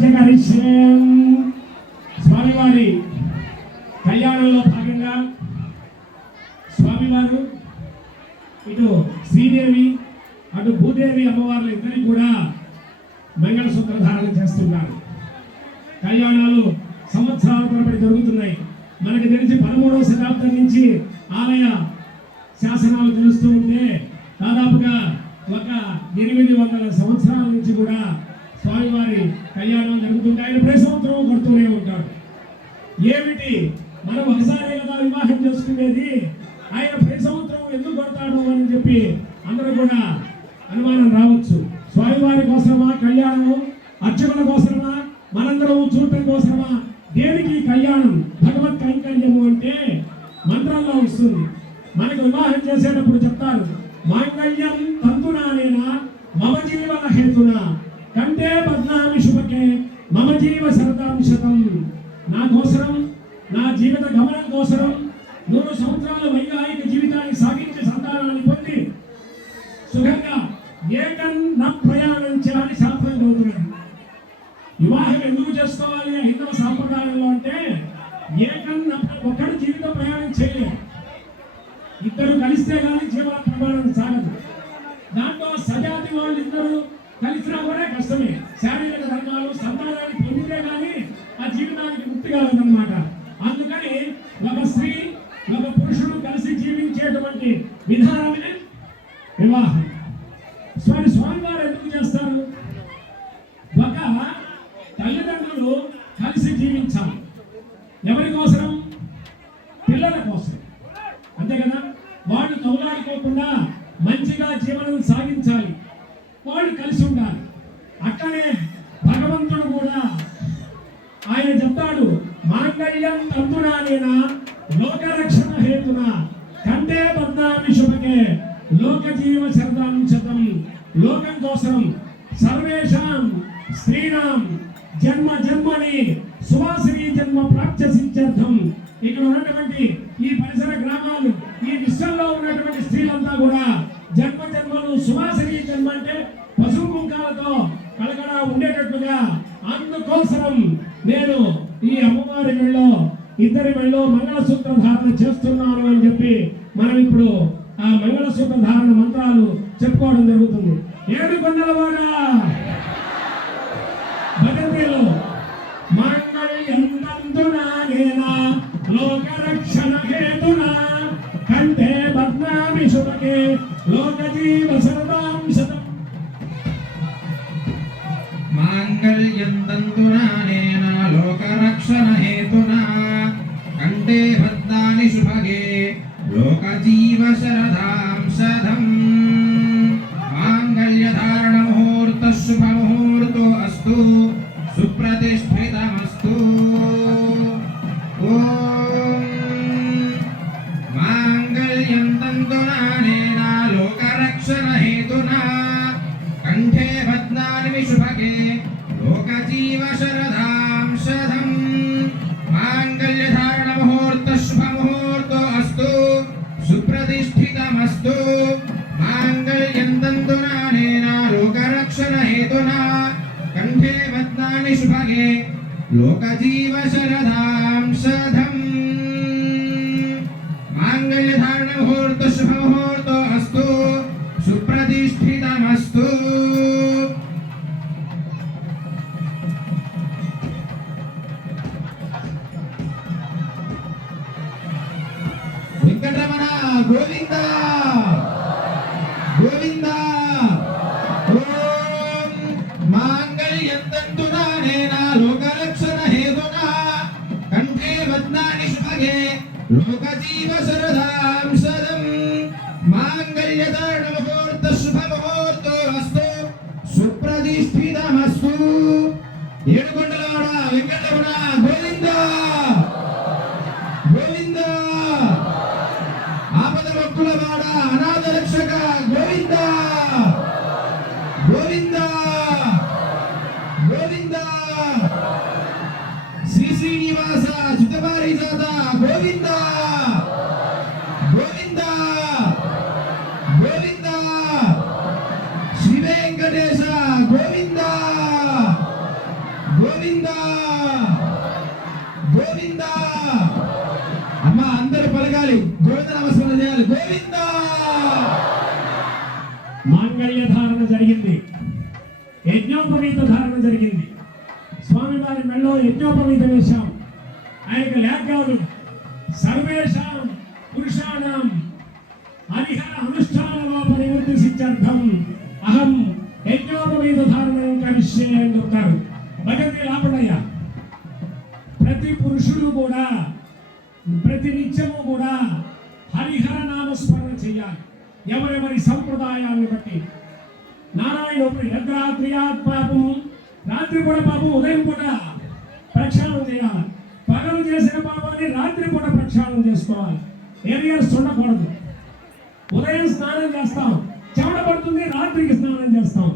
పంచకరిష్యం స్వామివారి కళ్యాణంలో భాగంగా స్వామివారు ఇటు శ్రీదేవి అటు భూదేవి అమ్మవార్లు ఇద్దరికి కూడా మంగళసూత్ర ధారణ చేస్తున్నారు. కళ్యాణాలు సంవత్సరాల తరబడి జరుగుతున్నాయి. మనకు తెలిసి 13వ శతాబ్దం నుంచి ఆలయ శాసనాలు తెలుస్తూ ఉంటే దాదాపుగా ఒక 800 సంవత్సరాల నుంచి కూడా స్వామివారి కళ్యాణం జరుగుతుంది. ఆయన ప్రతి సంవత్సరం కొడుతూనే ఉంటాడు. ఏమిటి మనం ఒకసారి కదా వివాహం చేసుకునేది, ఆయన ప్రతి సంవత్సరం ఎందుకు కొడతాడు అని చెప్పి అందరూ కూడా అనుమానం రావచ్చు. స్వామివారి కోసమా కళ్యాణము, అర్చకుల కోసమా, మనందరం చూడటం కోసమా? దేనికి కళ్యాణం? భగవత్ కైంకర్యము అంటే మంత్రాల్లో వస్తుంది. మనకు వివాహం చేసేటప్పుడు చెప్తారు, మాంగళ్యం తంతునానేనా మమ జీవన హేతున కంటే బద్నామి శుభకే మమ జీవ శరదాం శతం. నా కోసరం, నా జీవిత గమనం కోసరం 100 సంవత్సరాల వైవాహిక జీవితాన్ని సాగించే సంతానాన్ని పొంది సుఖంగా ఏకన్న ప్రయాణం చేయాలని శాస్త్రం చదువుతున్నాడు. వివాహం ఎందుకు చేసుకోవాలి హిందవ సాంప్రదాయంలో అంటే, ఏకన్న ఒక్కడు జీవిత ప్రయాణం చేయలేదు, ఇద్దరు కలిస్తే కానీ జీవన ప్రమాణం సాగదు. దాంట్లో సజాతి వాళ్ళు ఇద్దరు కలిసినా కూడా కష్టమే. శారీరక ధర్మాలు సంతానాన్ని పొందితే కానీ ఆ జీవితానికి ముక్తి కాలేదన్నమాట. అందుకని ఒక స్త్రీ ఒక పురుషుడు కలిసి జీవించేటువంటి విధానమే వివాహం. స్వామివారు ఎందుకు చేస్తారు? ఒక తల్లిదండ్రులు కలిసి జీవించాలి. ఎవరి కోసం? పిల్లల కోసం, అంతే కదా. వాళ్ళు తగులాడుకోకుండా మంచిగా జీవనం సాగించాలి, వాళ్ళు కలిసి ఉండాలి. అట్లనే భగవంతుడు కూడా ఆయన చెప్తాడు, మాంగళ్యం తంతునానేనా లోకరక్షణ హేతున కంటే బద్నామి శుభకే లోక జీవ శరదాం శతం. లోకం కోసం సర్వేషాం స్త్రీణాం జన్మ జన్మని సువాసిని జన్మ ప్రాప్త్యర్థం. ఇక్కడ ఉన్నటువంటి ఈ పరిసర గ్రామాలు, ఈ విశ్వంలో ఉన్నటువంటి స్త్రీలంతా కూడా జన్మ జన్మలు సువాసిని జన్మ అంటే పశువు కుంకాలతో కలకడ ఉండేటట్లుగా, అందుకోసం నేను ఈ అమ్మవారి మెళ్ళో ఇద్దరి మెళ్ళో మంగళసూత్ర ధారణ చేస్తున్నాను అని చెప్పి మనం ఇప్పుడు ఆ మంగళసూత్ర ధారణ మంత్రాలు చెప్పుకోవడం జరుగుతుంది. 7 కొండలవాడ భగవద్గీతలో మాంగళ్యం తంతునానేనా లోకరక్షణ హేతున కంటే బద్నామి శుభకే లోక జీవ శరదాం శతం. మాంగళ్యం తంతునానేనా లోకరక్షణ హేతున కంటే బద్నామి శుభకే లోక జీవ శరదాం శతం. మాంగళ్యధారణ ముహూర్త శుభ ముహూర్తో అస్తు సుప్రతిష్ఠితమస్తు. ఓం మాంగళ్యం తంతునానేనా లోకరక్షణ హేతున కంఠే బద్నామి శుభకే లోక జీవ శరదాం శతం. మాంగళ్యధారణ ముహూర్త శుభ ముహూర్తో అస్తు సుప్రతిష్ఠితమస్తు. మాంగళ్యం తంతునానేనా లోకరక్షణ హేతున కంఠే బద్నామి శుభకే లోక జీవ శరదాం శతం. మాంగళ్యధారణ ముహూర్త శుభ ముహూర్తో అస్తు సుప్రతిష్ఠితమస్తు. వెంకటరమణ గోవింద గోవింద. ఓం మాంగళ్యం తంతునానేనా లోకరక్షణ హేతున కంఠే బద్నామి శుభకే లోక జీవ శరదాం శతం. మాంగళ్యధారణ ముహూర్త శుభ ముహూర్తో అస్తు సుప్రతిష్ఠితమస్తు. 7 కొండలవాడ వెంకటరమణ గోవింద గోవింద. ఆపద భక్తులవాడ అనాథ రక్షక గోవింద గోవింద గోవింద. శ్రీ శ్రీనివాస చిత్తపారిజాత గోవింద గోవింద గోవింద. శ్రీ వెంకటేశ గోవింద గోవింద. గోవింద గోవింద. అమ్మ అందరూ పలకాలి, గోవింద నమస్కారం చేయాలి. గోవింద. మాంగళ్య ధారణ జరిగింది, యజ్ఞోపవీత ధారణ జరిగింది. స్వామివారి మెళ్ళలో యజ్ఞోపవీత వేశాం. ఆయనకు లేక కాదు, సర్వేషాం పురుషాణం హరిహర అనుష్ఠానలోప నివృత్తి సిద్ధ్యర్థం అహం యజ్ఞోపవీత ధారణం కరిష్యే అని చెప్తారు. భగవతి లాపడయ్య. ప్రతి పురుషుడు కూడా ప్రతి నిత్యము కూడా హరిహర నామస్మరణ చేయాలి. ఎవరెవరి సంప్రదాయాన్ని బట్టి. నారాయణ యద్రాత్రియాత్ పాపం, రాత్రి పూట పాపం ఉదయం పూట ప్రక్షాళన చేయాలి. పగలు చేసిన పాపాన్ని రాత్రి పూట ప్రక్షాళన చేసుకోవాలి. ఏరియర్స్ ఉండకూడదు. ఉదయం స్నానం చేస్తాం, చెమట పడుతుంది, రాత్రికి స్నానం చేస్తాం,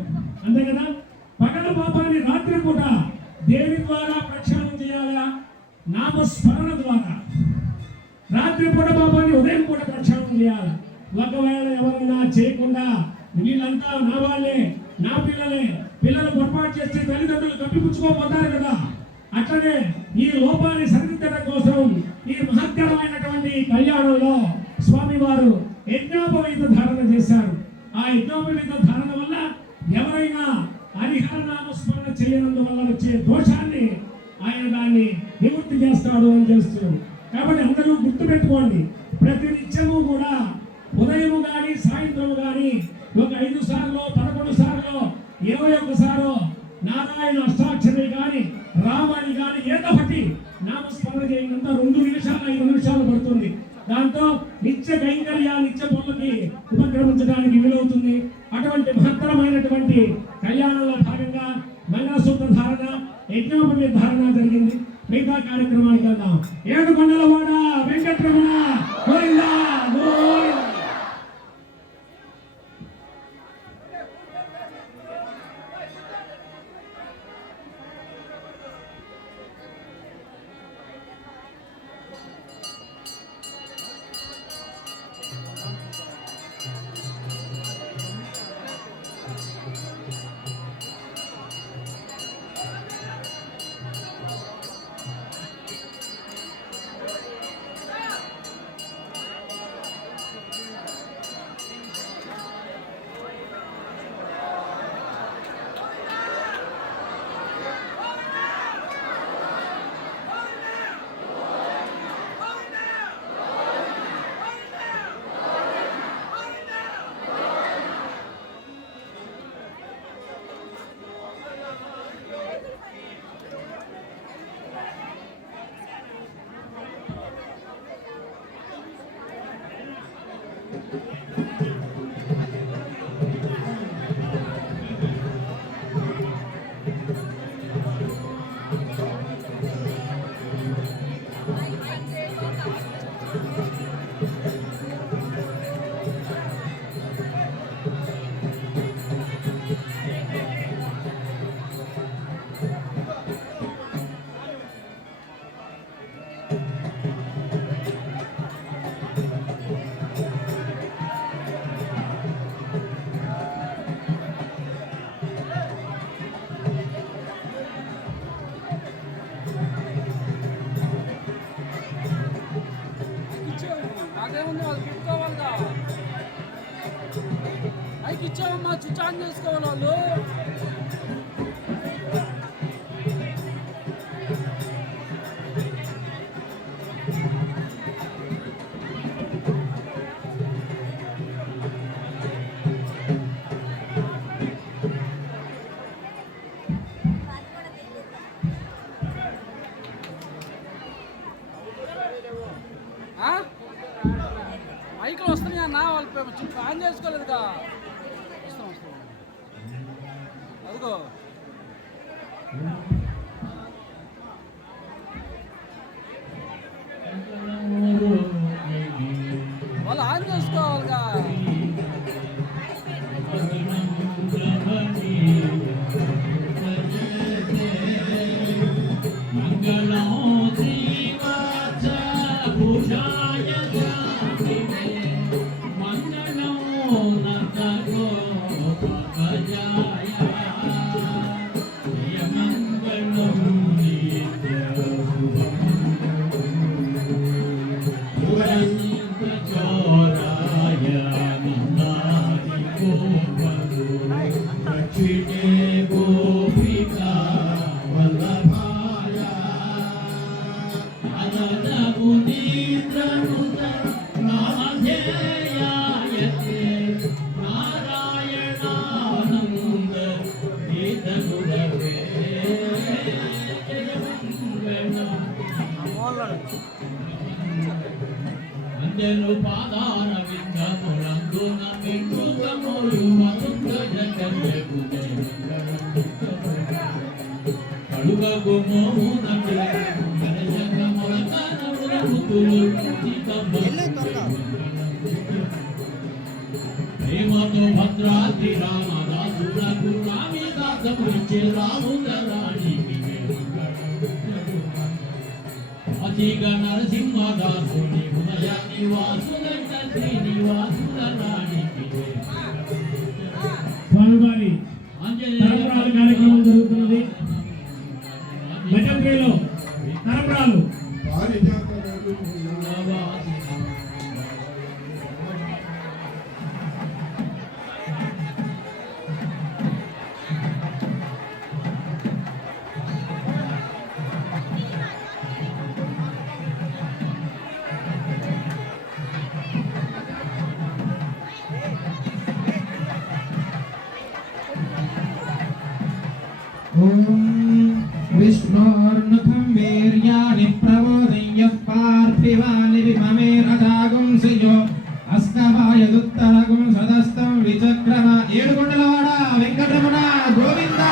అంతే కదా. పగల పాపాన్ని రాత్రి పూట దేని ద్వారా ప్రక్షాళన చేయాలా? నామస్మరణ ద్వారా. రాత్రి పూట పాపాన్ని ఉదయం పూట ప్రక్షాళన చేయాలి. ఒకవేళ ఎవరన్నా చేయకుండా వీళ్ళంతా నా వాళ్ళే, నా పిల్లలే, పిల్లలు పొరపాటు చేస్తే తల్లిదండ్రులు కప్పిపుచ్చుకోపోతారు కదా. అట్లనే ఈ లోపాన్ని సరిదిద్దడం కోసం ఈ మహత్తరమైనటువంటి కళ్యాణంలో స్వామివారు యజ్ఞోపవీత ధారణ చేశారు. ఆ యజ్ఞోపవీత ధారణ వల్ల ఎవరైనా హరిహర నామస్మరణ చేయనందువల్ల వచ్చే దోషాన్ని ఆయన దాన్ని నివృత్తి చేస్తాడు అని తెలుస్తున్నాడు. కాబట్టి అందరూ గుర్తుపెట్టుకోండి, ప్రతి నిత్యము కూడా ఉదయము కానీ సాయంత్రము కానీ ఒక 5 సార్లు 11 సార్లు 21 సార్లు నారాయణ అష్టాక్షరి కానీ రామాని కానీ ఏదో ఒకటి నామస్మరణ చేయనంత 2 నిమిషాలు 5 నిమిషాలు పడుతుంది. దాంతో నిత్య కైంకర్య నిత్య పనులకి ఉపక్రమించడానికి వీలవుతుంది. అటువంటి మహత్తరమైనటువంటి కళ్యాణంలో భాగంగా మంగళసూత్ర ధారణ, యజ్ఞోపవీత ధారణ జరిగింది. మిగతా కార్యక్రమానికి వెళ్దాం. ఏడుకొండలవాడ వెంకటరమణ గోవిందా గోవిందా. పైకి ఇచ్చామమ్మా, స్విచ్ ఆన్ చేసుకోవాలి వాళ్ళు. మైకులు వస్తున్నాయి అన్న, వాళ్ళు ఆన్ చేసుకోలేదుగా. వస్తాం వస్తాం, అదిగో వాళ్ళు ఆన్ చేసుకోవాలిగా. మంగళం పాదార విందములందున మెట్టుతములు మరుంగ జగయ్యకు కడుగకు మోమున కిలకు జగముల కనములు ప్రేమతో భద్రాద్రి రామదాసులకు రామిదాసము ఇచ్చే రాముదరానికి అతిగ నరసింహదాసుని ఉదయ నివాసులంట శ్రీనివాసుల రాణికి స్వామివారి తలంబ్రాల కార్యక్రమం జరుగుతున్నది. భజంత్రిలో తలంబ్రాలు ఓం విష్ణోర్నుఖం వీర్యాని ప్రబోధయ్యః పార్థివాని విమమే రథాగుం శ్రియో అస్కమాయదుత్తరగుం సదస్తం విచక్రమ ఏడుకొండలవాడ వెంకటరమణ గోవింద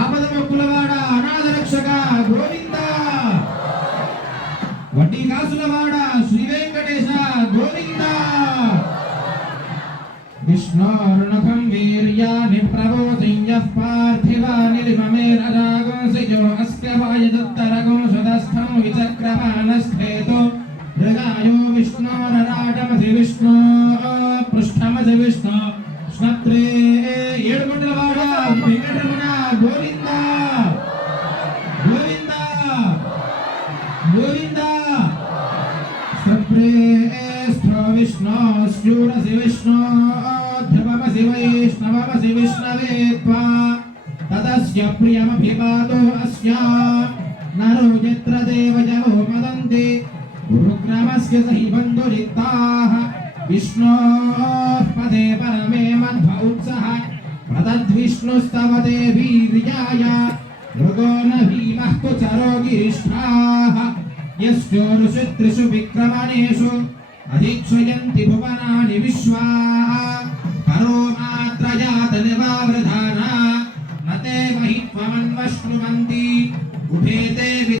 ఆపదముక్కులవాడ అనాథ రక్షక గోవింద వడ్డీ కాసులవాడ శ్రీ వెంకటేశ గోవింద విష్ణోర్నుఖం వీర్యాని ప్రబోధయ్యః పార్థివాని విమమే రథాగుం శ్రియో అస్కమాయదుత్తరగుం సదస్తం విచక్రమానస్థేతో మృగాయో విష్ణోరరాటమసి విష్ణో పృష్ఠమసి విష్ణు స్నత్రే ఏడుకొండలవాడ వెంకటరమణ గోవింద గోవింద గోవింద సప్రేష్ఠో విష్ణో శూరసి విష్ణో ధ్రువమసి వైష్ణవమసి విష్ణవే త్వా తదస్య ప్రియమభిపాదో అస్య నరో యత్ర దేవజనో మదంతి గురుగ్రమస్య సహి బంధురిక్తాః విష్ణోః పదే పరమే మధ్వ ఉత్సః ప్రదద్విష్ణుస్తవతే వీర్యాయ మృగో న భీమః కుచరో గిరిష్ఠాః యస్యోరుషు త్రిషు విక్రమణేషు అధిక్షయంతి భువనాని విశ్వా పరో మాత్రయాత నివావృధానా నతే మహిత్వమన్వశ్నువంతి ఉభేతే